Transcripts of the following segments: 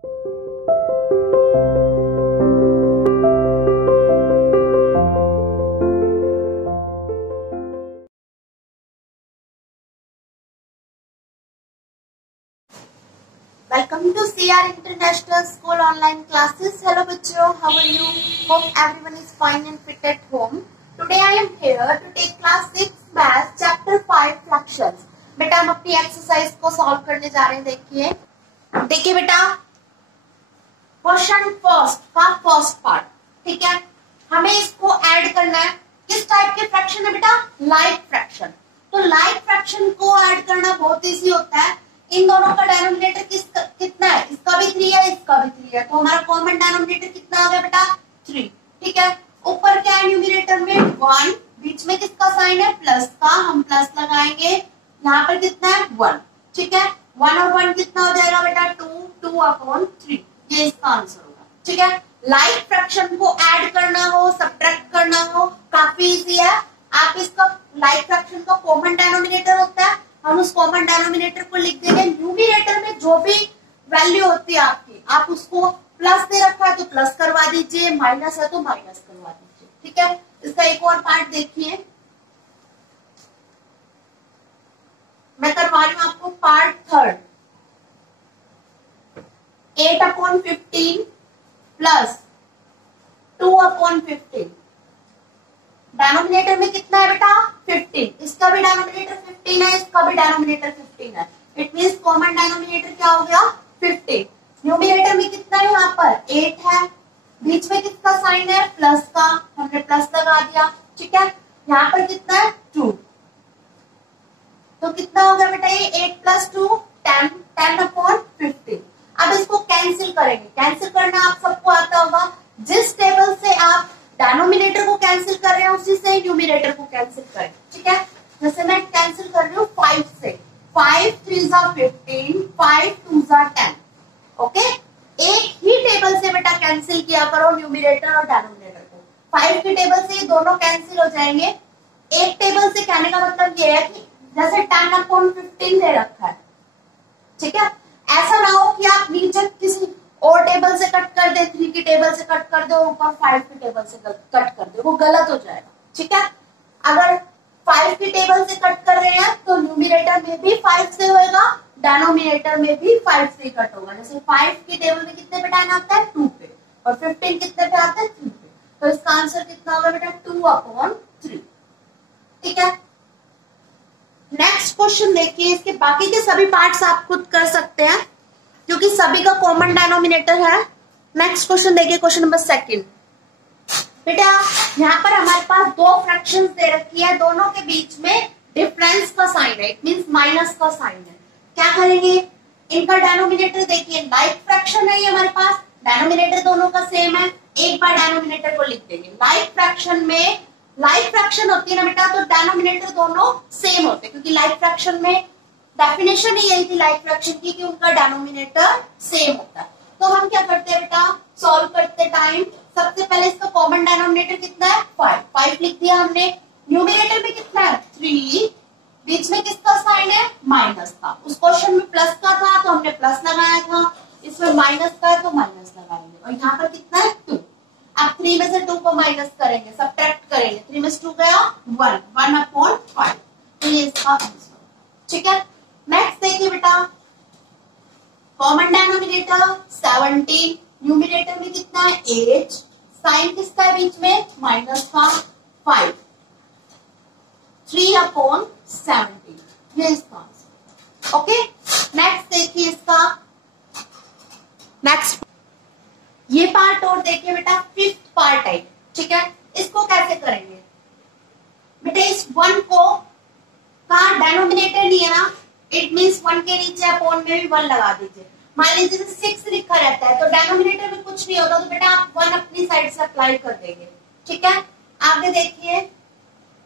Welcome to CR International School online classes. Hello bachcho, how are you? Hope everyone is fine and fit at home. Today I am here to take class 6 math chapter 5 fractions. बेटा हम अपनी exercise को solve करने जा रहे हैं. देखिए बेटा, क्वेश्चन फर्स्ट का फर्स्ट पार्ट. ठीक है, हमें इसको ऐड करना है. किस टाइप के फ्रैक्शन है बेटा? Like fraction. तो लाइक फ्रैक्शन को ऐड करना बहुत इजी होता है. इन दोनों का डेनोमिनेटर कितना है? इसका भी 3 है, इसका भी 3 है. तो हमारा कॉमन डेनोमिनेटर कितना हो गया बेटा? 3. ठीक है, ऊपर क्या है न्यूमरेटर में? 1. बीच में किसका साइन है? प्लस का. हम प्लस लगाएंगे. यहाँ पर कितना है? 1. ठीक है, 1 और 1 कितना हो जाएगा बेटा? 2/3. ये इसका आंसर होगा. ठीक है, लाइक फ्रैक्शन को ऐड करना हो, सब्ट्रैक्ट करना हो, काफी इजी है. आप इसका लाइक फ्रैक्शन का कॉमन डेनोमिनेटर होता है, हम उस कॉमन डेनोमिनेटर को लिख देंगे. न्यूमरेटर में जो भी वैल्यू होती है आपकी, आप उसको प्लस दे रखा है तो प्लस करवा दीजिए, माइनस है तो माइनस करवा दीजिए. ठीक है, इसका एक और पार्ट देखिए. मैं करवा रही हूं आपको पार्ट 3. 8/15 प्लस 2/15. डेनोमिनेटर में कितना है बेटा? 15. इसका भी डेनोमिनेटर 15 है, इसका भी डेनोमिनेटर 15 है. इट मीन्स कॉमन डेनोमिनेटर क्या हो गया? 15. न्यूमरेटर में कितना है? यहाँ पर 8 है. बीच में किसका साइन है? प्लस का. हमने प्लस लगा दिया. ठीक है, यहाँ पर कितना है? 2. तो कितना हो गया बेटा? ये 8 + 2 10. 10/15. अब इसको कैंसिल करेंगे. कैंसिल करना आप सबको आता होगा. जिस टेबल से आप डेनोमिनेटर को कैंसिल कर रहे हैं उसी से न्यूमरेटर को कैंसिल करें. ठीक है, जैसे मैं कैंसिल कर रही हूँ 5 से. 5 3 15, 5 2 10. ओके, एक ही टेबल से बेटा कैंसिल किया करो न्यूमरेटर और डेनोमिनेटर को. 5 की टेबल से ये दोनों कैंसिल हो जाएंगे. एक टेबल से कहने का मतलब ये है कि जैसे 10/15 दे रखा है. ठीक है, ऐसा ना हो कि आप नीचे किसी और टेबल से कट कर दे, 3 की टेबल से कट कर दो, ऊपर 5 की टेबल से कट कर दो, वो गलत हो जाएगा. ठीक है, अगर 5 की टेबल से कट कर रहे हैं तो न्यूमरेटर में भी 5 से होगा, डेनोमिनेटर में भी 5 से कट होगा. जैसे 5 की टेबल में कितने पे टाइम आता है? 2 पे, और 15 कितने पे आता है? 3 पे. तो इसका आंसर कितना होगा बेटा? 2/3. ठीक है, नेक्स्ट क्वेश्चन देखिए. इसके बाकी के सभी पार्ट्स आप खुद कर सकते हैं क्योंकि सभी का कॉमन डेनोमिनेटर है. नेक्स्ट क्वेश्चन देखिए, क्वेश्चन नंबर 2. बेटा यहाँ पर हमारे पास 2 फ्रैक्शंस दे रखी है, दोनों के बीच में डिफरेंस का साइन है. इट मींस माइनस का साइन है. क्या करेंगे? इनका डेनोमिनेटर देखिए, लाइक फ्रैक्शन है ये हमारे पास, डेनोमिनेटर दोनों का सेम है. एक बार डेनोमिनेटर को लिख देंगे. लाइक फ्रैक्शन में लाइक फ्रैक्शन होती है ना बेटा, तो डेनोमिनेटर दोनों सेम होते हैं क्योंकि लाइक फ्रैक्शन में डेफिनेशन ही यही थी लाइक फ्रैक्शन की कि उनका डेनोमिनेटर सेम होता है. तो हम क्या करते हैं बेटा, सॉल्व करते टाइम सबसे पहले इसका कॉमन डेनोमिनेटर कितना है? 5. 5 लिख दिया हमने. न्यूमरेटर में कितना है? 3. बीच में किसका साइन है? माइनस का. उस क्वेश्चन में प्लस का था तो हमने प्लस लगाया था, इसमें माइनस का है तो माइनस लगाएंगे. और यहाँ पर कितना है? 2. आप 3 में से 2 को माइनस करेंगे, सब्ट्रैक्ट करेंगे. 3 में से 2 गया 1. 1/5. तो ये इसका आंसर. ठीक है, नेक्स्ट देखिए बेटा, कॉमन डेनोमिनेटर 17, न्यूमरेटर में कितना है? 8. साइन किसका है बीच में? माइनस का. 5. 3/17. ये इसका आंसर. ओके, नेक्स्ट देखिए इसका. नेक्स्ट ये पार्ट और देखिए बेटा, 5th पार्ट है. ठीक है, इसको कैसे करेंगे बेटा? इस 1 को का डेनोमिनेटर नहीं है ना, इट मींस 1 के नीचे अपॉन में भी 1 लगा दीजिए. मान लीजिए 6 लिखा रहता है तो डेनोमिनेटर में कुछ नहीं होता, तो बेटा आप 1 अपनी साइड से अप्लाई कर देंगे. ठीक है, आगे देखिए,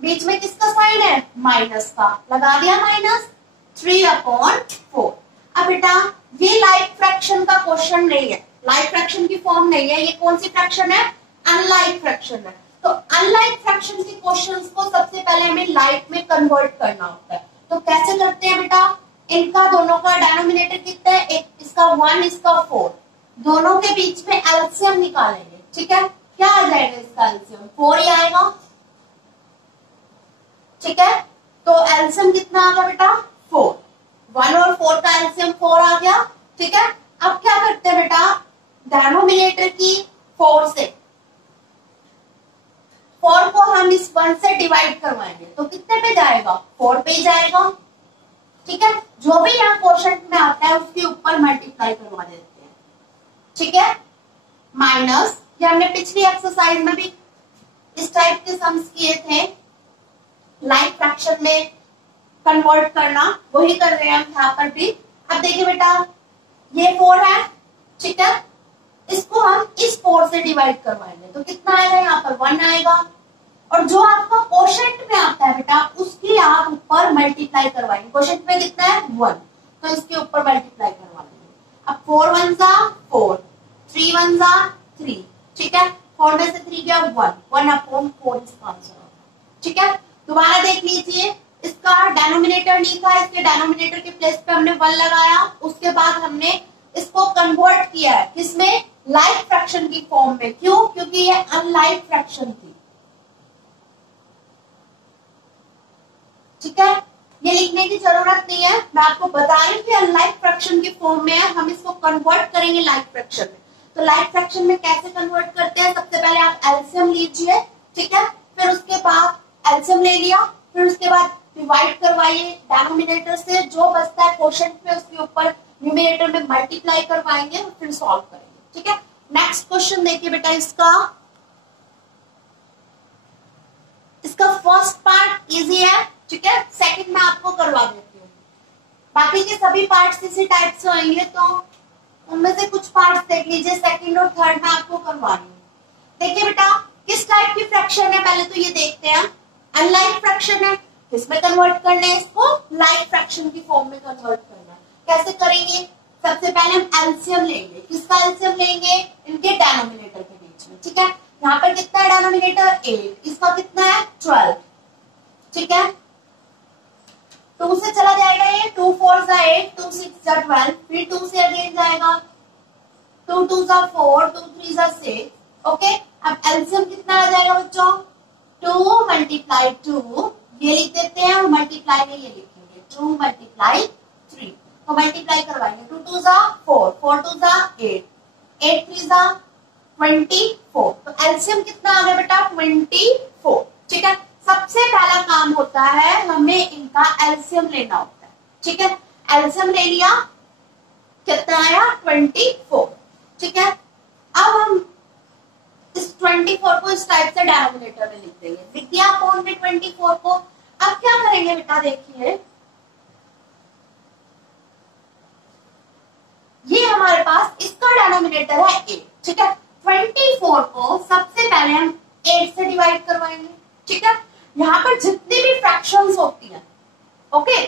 बीच में किसका साइन है? माइनस का. लगा दिया माइनस. 3/4. अब बेटा ये लाइक फ्रैक्शन का क्वेश्चन नहीं है, लाइक फ्रैक्शन की फॉर्म नहीं है. ये कौन सी फ्रैक्शन है? अनलाइक फ्रैक्शन है. तो अनलाइक फ्रैक्शन के क्वेश्चंस को सबसे पहले हमें लाइक में कन्वर्ट करना होता है. तो कैसे करते हैं बेटा? इनका दोनों का डेनोमिनेटर कितना है? एक इसका 1, इसका 4. दोनों के बीच में एलसीएम निकालेंगे, ठीक है। क्या आ जाएगा इसका एलसीएम? 4 ही आएगा, ठीक है। तो एलसीएम कितना आ गया बेटा? 4। 1 और 4 का एलसीएम 4 आ गया, ठीक है। अब क्या करते हैं बेटा, डिनोमिनेटर की 4 से 4 को हम इस 1 से डिवाइड करवाएंगे तो कितने पे जाएगा? 4 पे जाएगा, ठीक है। जो भी यहाँ क्वेश्चन में आता है उसके ऊपर मल्टीप्लाई करवा देते हैं, ठीक है। माइनस, ये हमने पिछली एक्सरसाइज में भी इस टाइप के सम्स किए थे, लाइक फ्रैक्शन में कन्वर्ट करना, वही कर रहे हैं हम यहाँ पर भी। अब देखिए बेटा, ये 4 है, ठीक है। इसको हम इस 4 से डिवाइड करवाएंगे तो कितना आएगा? यहाँ पर 1 आएगा, और जो आपका क्वोशंट में आता है बेटा उसकी आप ऊपर मल्टीप्लाई करवाएंगे। क्वोशंट में कितना है? 1, तो इसके ऊपर मल्टीप्लाई करवा देंगे। अब 4 1 जा 4, 3 1 जा 3, ठीक है। 4 में से 3 गया 1, 1/4 इसका आंसर होगा, ठीक है। दोबारा देख लीजिए, इसका डिनोमिनेटर लिखा है, इसके डिनोमिनेटर के प्लेस पे हमने 1 लगाया, उसके बाद हमने इसको कन्वर्ट किया है किसमें? लाइक फ्रैक्शन की फॉर्म में। क्यों? क्योंकि ये अनलाइक फ्रैक्शन थी, ठीक है। ये लिखने की जरूरत नहीं है, मैं आपको बता रही हूँ कि अनलाइक फ्रैक्शन की फॉर्म में है, हम इसको कन्वर्ट करेंगे लाइक फ्रैक्शन में। तो लाइक फ्रैक्शन में कैसे कन्वर्ट करते हैं? सबसे पहले आप एलसीएम लीजिए, ठीक है। फिर उसके बाद एलसीएम ले लिया, फिर उसके बाद डिवाइड करवाइए डिनोमिनेटर से, जो बचता है क्वोशंट में उसके ऊपर न्यूमरेटर में मल्टीप्लाई करवाएंगे और फिर सॉल्व करेंगे, ठीक है। नेक्स्ट क्वेश्चन देखिए बेटा, इसका फर्स्ट पार्ट इजी है, ठीक है। सेकंड में आपको करवा देती हूँ, बाकी के सभी पार्ट्स इसी टाइप से होंगे, तो उनमें से कुछ पार्ट्स देख लीजिए। सेकंड और थर्ड में आपको करवा रही हूँ। देखिए बेटा, किस टाइप की फ्रैक्शन है पहले तो ये देखते हैं। अनलाइक फ्रैक्शन है, किसमें कन्वर्ट करना है? इसको लाइक फ्रैक्शन की फॉर्म में कन्वर्ट करना है। कैसे करेंगे? सबसे पहले हम एलसीएम लेंगे। किसका एलसीएम लेंगे? इनके डिनोमिनेटर के बीच में, ठीक है। यहाँ पर कितना है डिनोमिनेटर? 8, इसका कितना है? 12, ठीक है। 2 से चला जाएगा ये, 2 4 जा 8, 2 6 जा 12, फिर 2 से अगेन जाएगा, 2 2 जा 4, 2 3 जा 6, ओके। अब एलसीएम कितना आ जाएगा बच्चों? 2 मल्टीप्लाई 2, ये लिख देते हैं, और मल्टीप्लाई में ये लिखेंगे 2 मल्टीप्लाई 3, तो मल्टीप्लाई करवाएंगे। 2 2 जा 4, 4 2 जा 8, 8 3 जा 24, तो एलसीएम कितना आ गया बेटा? 24, ठीक है। सबसे पहला काम होता है हमें इनका एलसीएम लेना होता है, ठीक है। एलसीएम ले लिया, कितना आया? 24, ठीक है। अब हम इस 24 को इस टाइप से डिनोमिनेटर में लिख देंगे। लिख दिया अपॉन में 24 को। अब क्या करेंगे बेटा, देखिए ये हमारे पास इसका डिनोमिनेटर है 8, ठीक है। 24 को सबसे पहले हम 8 से डिवाइड करवाएंगे, ठीक है। यहाँ पर जितनी भी फ्रैक्शंस होती हैं, ओके,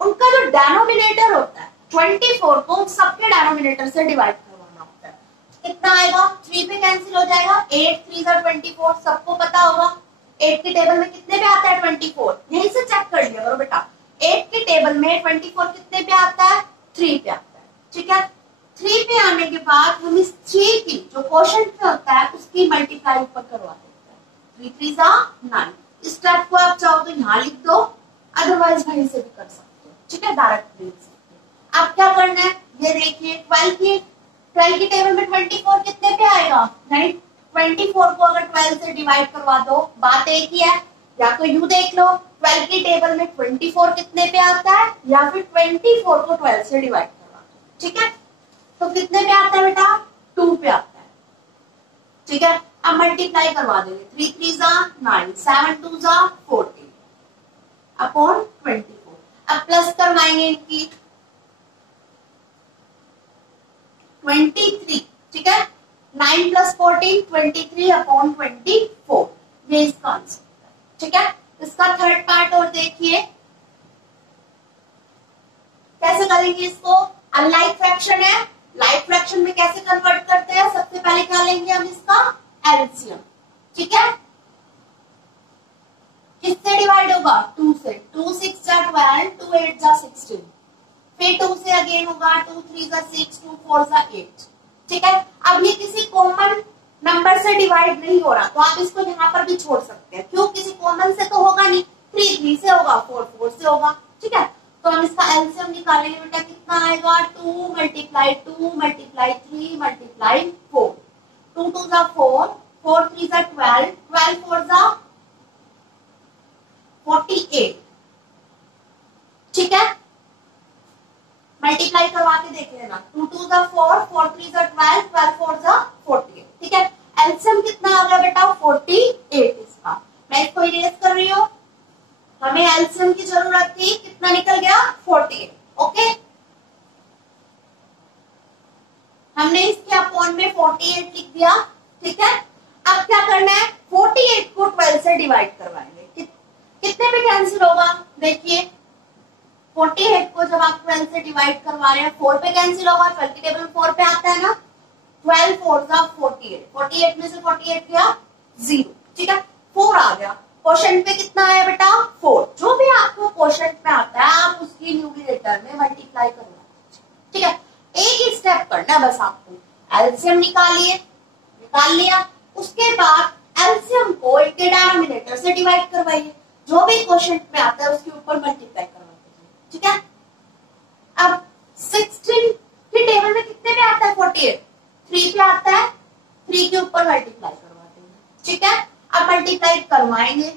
उनका जो डिनोमिनेटर होता है 24 को सबके डिनोमिनेटर से डिवाइड करवाना होता है। कितना आएगा? 3 पे कैंसिल हो जाएगा, 8 3 जा 24, सबको पता होगा 8 के टेबल में कितने पे आता है? 24, यहीं से चेक कर लिया करो बेटा। 8 के टेबल में 24 कितने पे आता है? 3 पे आता है, ठीक है। 3 पे आने के बाद हम इस 3 की जो क्वोशंट में होता है उसकी मल्टीप्लाई ऊपर करवा देते हैं। 3 3 जा 9। इस स्टेप को आप चाहो तो यहाँ लिख दो, अदरवाइज वहीं से भी कर सकते हो, ठीक है, डायरेक्ट लिख सकते हो। अब क्या करना है, ये देखिए 12 की टेबल में 24 कितने पे आएगा? नहीं, 24 को अगर 12 से डिवाइड करवा दो, बात एक ही है। या तो यू देख लो, 12 की टेबल में 24 कितने पे आता है, या फिर 24 को 12 से डिवाइड करवा दो, ठीक है। तो कितने पे आता है बेटा? 2 पे आता है, ठीक है। अब मल्टीप्लाई करवा देंगे, 3 3 जा 9, 7 2 जा 14 अपॉन 24। अब प्लस करवाएंगे इनकी 23, ठीक है। 9 + 14 23 अपॉन 24, ये इसका आंसर है, ठीक है। इसका थर्ड पार्ट और देखिए कैसे करेंगे इसको। अनलाइक फ्रैक्शन है, लाइक फ्रैक्शन में कैसे कन्वर्ट करते हैं? सबसे पहले क्या लेंगे हम? इसका एलसीएम, ठीक है। किससे डिवाइड होगा? 2 से। 2 6 जा 12, 2 8 जा 16, फिर 2 से अगेन होगा, 2 3 जा 6, 2 4 जा 8, ठीक है। अब ये किसी कॉमन नंबर से डिवाइड नहीं हो रहा, तो आप इसको यहाँ पर भी छोड़ सकते हैं। क्यों? किसी कॉमन से तो होगा नहीं, 3 3 से होगा, 4 4 से होगा। ठीक है, तो हम इसका एलसीएम निकालेंगे बेटा, कितना आएगा? 2 मल्टीप्लाई 2 मल्टीप्लाई 3 मल्टीप्लाई 4। 2 2 जा 4, 4 3 जा 12, 12 4 जा 48। ठीक है, मल्टीप्लाई करवा के देख लेना। 2 2 जा 4, 4 3 जा 12, 12 4 जा 48। ठीक है, एलसीएम कितना आ गया बेटा? 48 इसका। मैं इसको इरेज कर रही हूँ, हमें एलसीएम की जरूरत थी, कितना निकल गया? 48। ओके, हमने इसके अपॉन में 48 लिख दिया। ठीक है, अब क्या करना है? 48 को 12 से डिवाइड करवाएंगे। कितने पे कैंसिल होगा? देखिए, 48 को जब आप 12 से डिवाइड करवा रहे हैं, 4 पे कैंसिल होगा। 12 की टेबल 4 पे आता है ना। 12 4 जा 48, 48 में से 48 गया 0। ठीक है, 4 आ गया। क्वेश्चन पे कितना आया बेटा? 4। जो भी आपको क्वेश्चन में आता है, आप उसकी न्यूमरेटर में मल्टीप्लाई करना। ठीक है, एक ही स्टेप करना बस आपको। एलसीएम निकालिए, निकाल लिया, उसके बाद एलसीएम को इसके डिनोमिनेटर से डिवाइड करवाइए। जो भी क्वेश्चन में आता है उसके ऊपर मल्टीप्लाई करवा दीजिए। ठीक है, अब 16 की टेबल में कितने पे आता है? 48, 3 पे आता है, 3 के ऊपर मल्टीप्लाई करवा देंगे। ठीक है, अब मल्टीप्लाई करवाएंगे।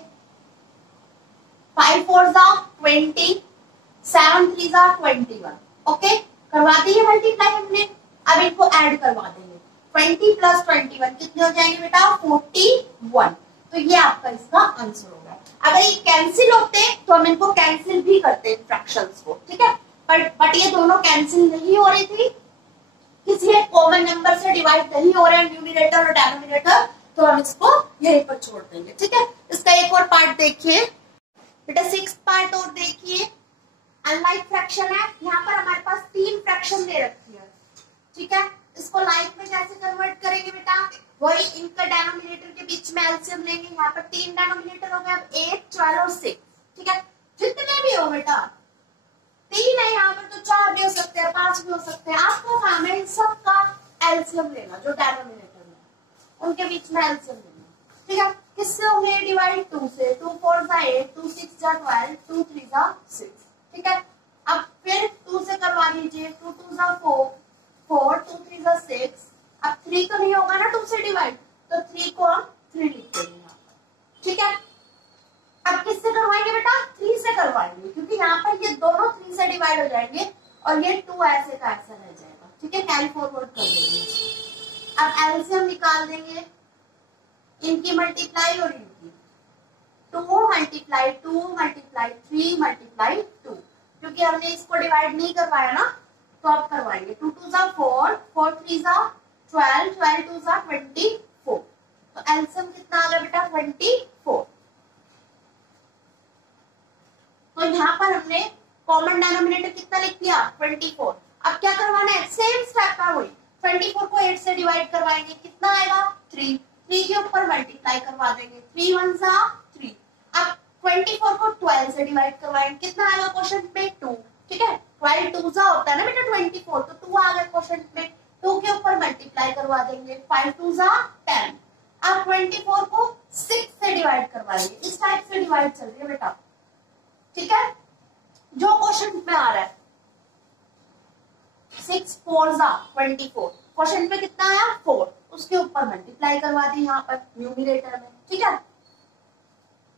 5 4 जा 20, 7 3 जा 21। ओके, करवा दिए मल्टीप्लाई हमने। अब इनको ऐड करवा देंगे। 20 प्लस 21 कितने हो जाएंगे बेटा? 41। तो ये आपका इसका आंसर होगा। अगर ये कैंसिल होते तो हम इनको कैंसिल भी करते फ्रैक्शंस को। ठीक है, बट ये दोनों कैंसिल नहीं हो रही थी, किसी एक कॉमन नंबर से डिवाइड नहीं हो रहा है न्यूमरेटर और डिनोमिनेटर, तो हम इसको यहीं पर छोड़ देंगे। ठीक है, इसका एक और पार्ट देखिए बेटा, 6 पार्ट और देखिए। अनलाइक फ्रैक्शन है, यहाँ पर हमारे पास 3 फ्रैक्शन दे रखी है। ठीक है, इसको लाइक में कैसे कन्वर्ट करेंगे बेटा? वही इनका डिनोमिनेटर के बीच में एलसीएम लेंगे। यहाँ पर 3 डिनोमिनेटर हो गए, अब 8 12 और 6। ठीक है, जितने भी हो बेटा, 3 है यहाँ पर, तो 4 भी हो सकते हैं, 5 भी हो सकते हैं। आपको काम है इन सबका एलसीएम लेना, जो डिनोमिनेटर में उनके बीच में एलसीएम लेना। ठीक है, किससे होंगे डिवाइड? 2 से। 2 4 जा 8, 2 6 जा 12, 2 3 जा 6। ठीक है, अब फिर 2 से करवा दीजिए। 2 2 जा 4, 4 2 3 जा 6। अब 3 तो नहीं होगा ना 2 से डिवाइड, तो 3 को हम 3 लिख देंगे यहाँ पर। ठीक है, अब किससे करवाएंगे बेटा? 3 से करवाएंगे, क्योंकि यहाँ पर ये दोनों 3 से डिवाइड हो जाएंगे और ये 2 ऐसे का ऐसा रह जाएगा। ठीक है, कैरी फॉरवर्ड कर देंगे। अब एलसीएम निकाल देंगे, इनकी मल्टीप्लाई और इनकी। 2 मल्टीप्लाई 2 मल्टीप्लाई 3 मल्टीप्लाई 2, क्योंकि हमने इसको डिवाइड नहीं करवाया ना, तो अब करवाएंगे। 2 2 जा 4, 4 3 जा 12, 12 2 जा 24। तो एलसीएम कितना आ गया बेटा? 24। तो यहाँ पर हमने कॉमन डिनोमिनेटर कितना लिख दिया? 24। अब क्या करवाना है? सेम स्टेप है वही। 24 को 8 से डिवाइड करवाएंगे, कितना आएगा? 3। 3 के ऊपर मल्टीप्लाई करवा देंगे। 3 1 जा 3। अब 24 को 12 से डिवाइड करवाएंगे, कितना आएगा क्वेश्चन में? 2। ठीक है, 12 2 जा होता है ना बेटा 24, तो 2 आ गया क्वेश्चन में। 2 के ऊपर मल्टीप्लाई करवा देंगे। 5 2 जा 10। अब 24 को 6 से डिवाइड करवाएंगे। इस टाइप से डिवाइड चल रही है बेटा। ठीक है, जो क्वेश्चन में आ रहा है 6 4 जा 24, क्वेश्चन में कितना आया? 4, उसके ऊपर मल्टीप्लाई करवा दी यहाँ पर न्यूमरेटर में। ठीक है,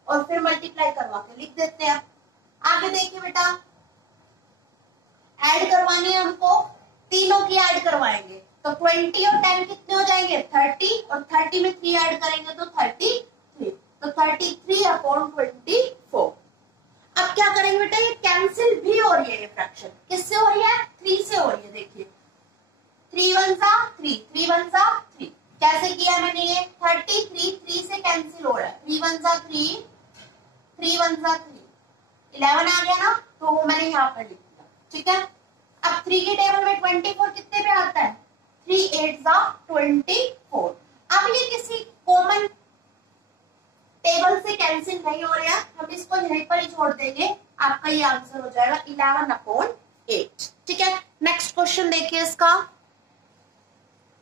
और फिर मल्टीप्लाई करवा के लिख देते हैं। आगे देखिए बेटा, ऐड करवानी है हमको, तीनों की ऐड करवाएंगे, तो 20 और 10 कितने हो जाएंगे? 30, और 30 में 3 ऐड करेंगे तो 33। तो 33 अपॉन 24। अब क्या करेंगे बेटा? ये कैंसिल भी हो रही है, ये फ्रैक्शन किससे हो रही है? 3 से हो रही है। देखिए 3 1 जा 3, 3 1 जा 3। कैसे किया मैंने ये? 33 3 से कैंसिल हो रहा है। 3 1 जा 3, 3 1 जा 3, 11 आ गया ना, तो वो मैंने यहाँ पर लिख दिया। ठीक है, अब 3 की टेबल में 24 कितने पे आता है? 3 8 जा 24। अब ये किसी कॉमन टेबल से कैंसिल नहीं हो रहा, हम इसको यहीं पर ही छोड़ देंगे। आपका ये आंसर हो जाएगा 11/8। ठीक है, नेक्स्ट क्वेश्चन देखिए इसका।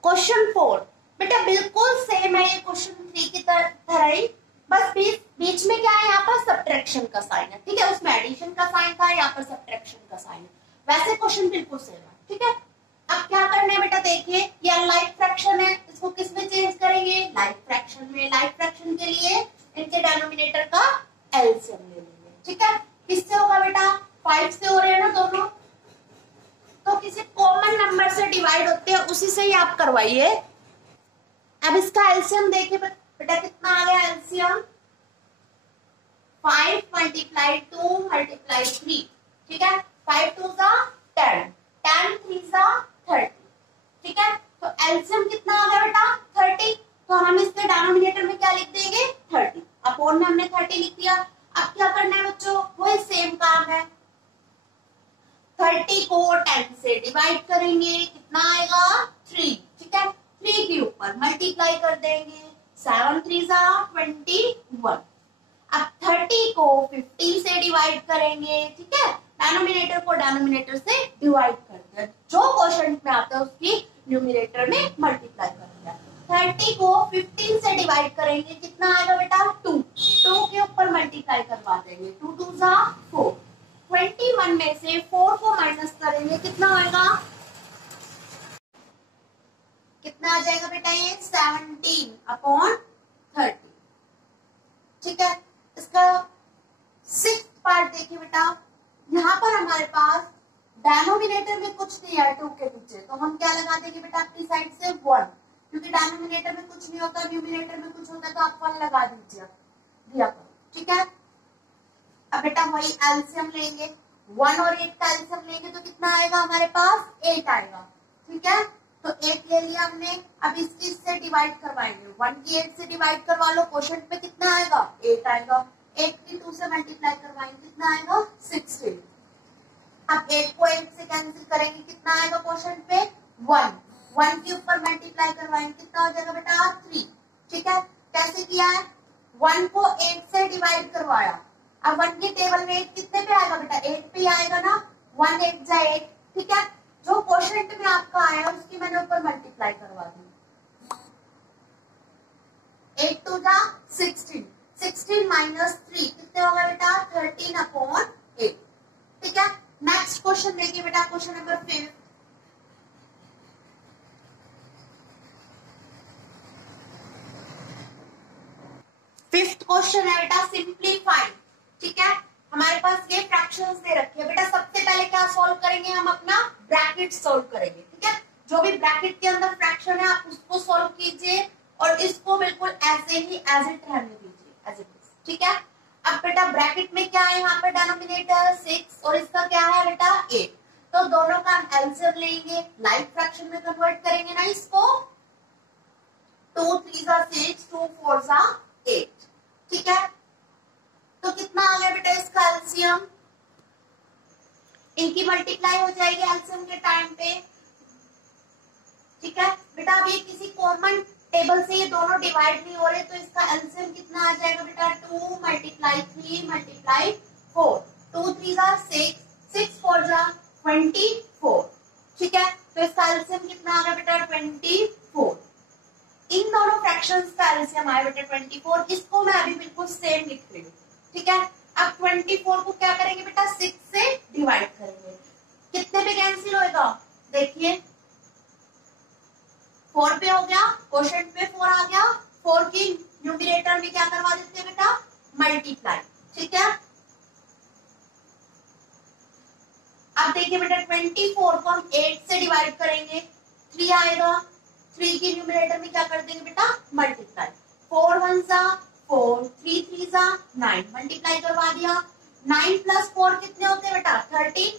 क्वेश्चन 4 बेटा बिल्कुल सेम है ये क्वेश्चन 3 की तरह ही, बस बीच में क्या है, यहाँ पर सब्ट्रैक्शन का साइन है, ठीक है। उसमें एडिशन का साइन था, यहाँ पर सब्ट्रैक्शन का साइन है। वैसे क्वेश्चन बिल्कुल सेम है, ठीक है। अब क्या करना है बेटा, देखिए ये अनलाइक फ्रैक्शन है, इसको किस में चेंज करेंगे, लाइक फ्रैक्शन में। लाइक फ्रैक्शन के लिए इनके डिनोमिनेटर का एलसीएम ले लेंगे, ठीक है। किससे होगा बेटा, 5 से हो रहे हैं ना दोनों, तो किसी कॉमन नंबर से डिवाइड होते हैं, उसी से ही आप करवाइए। अब इसका एलसीएम देखिए बेटा कितना आ गया एलसीएम, 5 मल्टीप्लाई 2 मल्टीप्लाई 3, ठीक है। 5 2 जा 10, 10 3 जा 30, ठीक है। तो एलसीएम कितना आ गया बेटा 30, तो हम इसके डिनोमिनेटर में क्या लिख देंगे 30, अपॉन में हमने 30 लिख दिया। अब क्या करना है बच्चों, वही सेम काम है, 30 को 10 से डिवाइड करेंगे, कितना आएगा 3, ठीक है। 3 के ऊपर मल्टीप्लाई कर देंगे, 7 3 जा 21। अब 30 को 50 से डिवाइड करेंगे, ठीक है। डिनोमिनेटर को डिनोमिनेटर से डिवाइड करते हैं, जो क्वोशिएंट में आता है उसकी न्यूमरेटर में मल्टीप्लाई करते हैं। 30 को 15 से डिवाइड करेंगे, कितना आएगा बेटा 2, 2 के ऊपर मल्टीप्लाई करवा देंगे, 2 2 जा 4। 21 में से 4 को माइनस करेंगे, कितना आएगा, कितना आ जाएगा बेटा ये 17 अपॉन 30, ठीक है। इसका 6th पार्ट देखिए बेटा, यहाँ पर हमारे पास डिनोमिनेटर में कुछ नहीं है 2 के नीचे, तो हम क्या लगा देंगे बेटा अपनी साइड से 1, क्योंकि डिनोमिनेटर में कुछ नहीं होता, न्यूमरेटर में कुछ होता है, तो आप 1 लगा दीजिए दिया करो, ठीक है। अब बेटा वही एलसीएम लेंगे, 1 और 8 का एलसीएम लेंगे तो कितना आएगा हमारे पास 8 आएगा, ठीक है। तो 8 ले लिया हमने, अब इसकी इससे डिवाइड करवाएंगे, 1 की 8 से डिवाइड करवा लो, क्वोशिएंट में कितना आएगा 8 आएगा। 8 की 2 से मल्टीप्लाई करवाएंगे, कितना आएगा 16। अब 8 को 8 से कैंसिल करेंगे, कितना आएगा क्वोशिएंट पे 1, 1 के ऊपर मल्टीप्लाई करवाएंगे, कितना हो जाएगा बेटा 3, ठीक है। कैसे किया है, 1 को 8 से डिवाइड करवाया, अब 1 के टेबल में 8 कितने पे आएगा बेटा 8 पे आएगा ना, 1 8 जा 8, ठीक है। जो क्वोशिएंट में आपका आया उसकी मैंने ऊपर मल्टीप्लाई करवा दी, 8 2 जा 16, 16 माइनस 3 कितने होगा बेटा 13 अपॉन 8, ठीक है। नेक्स्ट क्वेश्चन देखिए बेटा, क्वेश्चन नंबर 5। फिफ्थ क्वेश्चन है बेटा सिंप्लीफाई, ठीक है। हमारे पास ये फ्रैक्शंस दे रखे हैं बेटा, सबसे पहले क्या सॉल्व करेंगे हम, अपना ब्रैकेट सॉल्व करेंगे, ठीक है। जो भी ब्रैकेट के अंदर फ्रैक्शन है आप उसको सॉल्व कीजिए और इसको बिल्कुल ऐसे ही एज इट रहने दीजिए, एज इट इज, ठीक है। अब बेटा ब्रैकेट में क्या है, यहाँ पर डिनोमिनेटर 6 और इसका क्या है बेटा 8, तो दोनों का हम एलसीएम लेंगे, लाइक फ्रैक्शन में कन्वर्ट करेंगे ना इसको, 2 3 जा 6, 2 4 जा 8, ठीक है। तो कितना आ गया बेटा इसका एलसीएम, इनकी मल्टीप्लाई हो जाएगी एलसीएम के टाइम पे, ठीक है बेटा। अब ये किसी कॉमन टेबल से ये दोनों डिवाइड नहीं हो रहे, तो इसका एलसीएम कितना आ जाएगा बेटा 2 मल्टीप्लाई 3 मल्टीप्लाई 4, 2 3 जा 6, 6 4 जा 24, ठीक है। तो इसका एलसीएम कितना आ गया बेटा 24। इन दोनों फ्रैक्शंस का एलसीएम आया बेटा 24, इसको मैं अभी बिल्कुल सेम लिख रही हूँ, ठीक है। अब 24 को क्या करेंगे बेटा 6 से डिवाइड करेंगे, कितने पे कैंसिल होएगा, देखिए 4 पे हो गया, क्वोशिएंट पे 4 आ गया, 4 की न्यूमरेटर में क्या करवा देते हैं बेटा मल्टीप्लाई, ठीक है। अब देखिए बेटा 24 को हम 8 से डिवाइड करेंगे, 3 आएगा, 3 की न्यूमरेटर में क्या कर देंगे बेटा मल्टीप्लाई, 4 1 जा 4, 3 3 जा 9, मल्टीप्लाई करवा दिया, 9 प्लस 4 कितने होते हैं बेटा 13,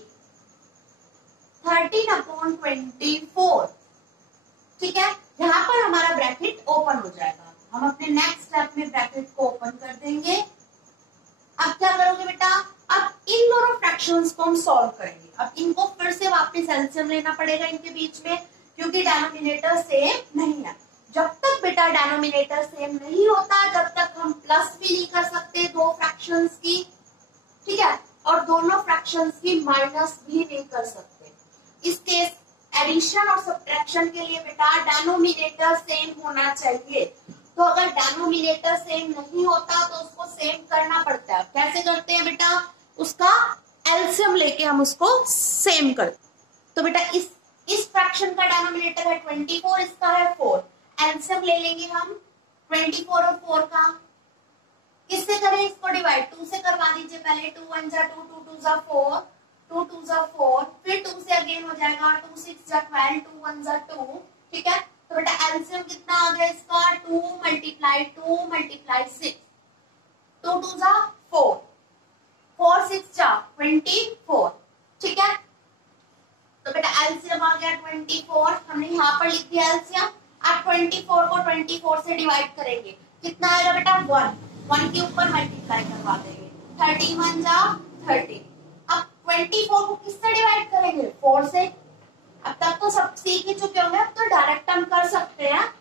13 अपॉन 24, ठीक है। यहाँ पर हमारा ब्रैकेट ओपन हो जाएगा, हम अपने नेक्स्ट स्टेप में ब्रैकेट को ओपन कर देंगे। अब क्या करोगे बेटा, अब इन दोनों फ्रैक्शंस को हम सॉल्व करेंगे, अब इनको फिर से वापस एलसीएम लेना पड़ेगा इनके बीच में, क्योंकि डिनोमिनेटर सेम नहीं है। जब तक बेटा डिनोमिनेटर सेम नहीं होता जब तक हम प्लस भी नहीं कर सकते दो फ्रैक्शंस की, ठीक है, और दोनों फ्रैक्शंस की माइनस भी नहीं कर सकते। इस केस एडिशन और सब्ट्रैक्शन के लिए बेटा डेनोमिनेटर सेम होना चाहिए। तो अगर डेनोमिनेटर सेम नहीं होता तो उसको सेम करना पड़ता है। कैसे करते हैं बेटा, उसका एलसीएम लेके हम उसको सेम करते हैं। तो बेटा इस फ्रैक्शन का डेनोमिनेटर है 24, इसका है 4, एलसीएम ले लेंगे हम 24 और 4 का। किससे करें इसको डिवाइड, 2 से करवा दीजिए पहले, 2 1 जा 2, 2 2 जा 4, 2 2 जा 4, फिर 2 से अगेन हो जाएगा 2 6 जा 12, 2 1 जा 2, ठीक है। तो बेटा एलसीएम कितना आ गया इसका, 2 मल्टीप्लाई 6, 2 2 जा 4, 4 6 जा 24, ठीक है। तो बेटा एलसीएम आ गया 24, हमने यहाँ पर लिख दिया एलसीएम। अब 24 को 24 से डिवाइड करेंगे, कितना आएगा बेटा 1 के ऊपर मल्टीप्लाई करवा देंगे, 13 1 जा 13। अब 24 को किससे डिवाइड करेंगे, 4 से। अब तक तो सब सीख ही चुके होंगे, अब तो डायरेक्ट हम कर सकते हैं।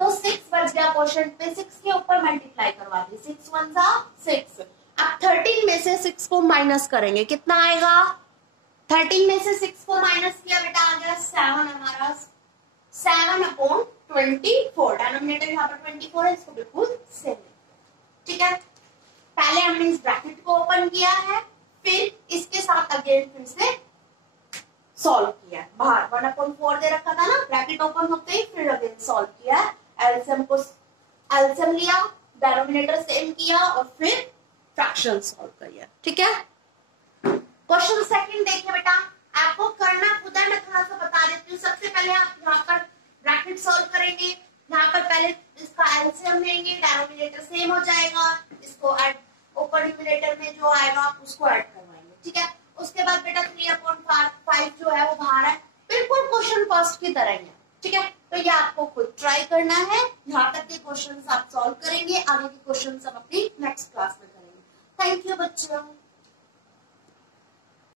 तो 6 बच गया क्वेश्चन पे, 6 के ऊपर मल्टीप्लाई करवा दी, 6 1 जा 6। अब 13 में से 6 को माइनस करेंगे, कितना आएगा, 13 में से 6 को माइनस किया बेटा आ गया 7, हमारा 7/24। डेनोमिनेटर यहाँ पर 24 है, इसको बिल्कुल सेम, ठीक है। पहले हमने इस ब्रैकेट को ओपन किया है, फिर इसके साथ अगेन फिर से सॉल्व किया, बाहर 1/4 दे रखा था ना, ब्रैकेट ओपन होते ही फिर अगेन सॉल्व किया, एलसीएम लिया, डेनोमिनेटर सेम किया और फिर फ्रैक्शन सॉल्व किया, ठीक है। क्वेश्चन सेकंड देखिए बेटा, आपको करना खुद है, मैं थोड़ा सा बता देती हूँ। सबसे पहले आप यहाँ पर ब्रैकेट सॉल्व करेंगे, यहाँ पर पहले इसका एलसीएम लेंगे, डेनोमिनेटर सेम हो जाएगा, इसको ऐड ओपन न्यूमरेटर में जो आएगा उसको ऐड करवाएंगे, ठीक है। उसके बाद बेटा 3/5 जो है वो बाहर है, बिल्कुल क्वेश्चन फर्स्ट की तरह ही है, ठीक है। तो ये आपको खुद ट्राई करना है, यहाँ तक के क्वेश्चन आप सॉल्व करेंगे, आगे के क्वेश्चन आप अपनी नेक्स्ट क्लास में करेंगे। थैंक यू बच्चों।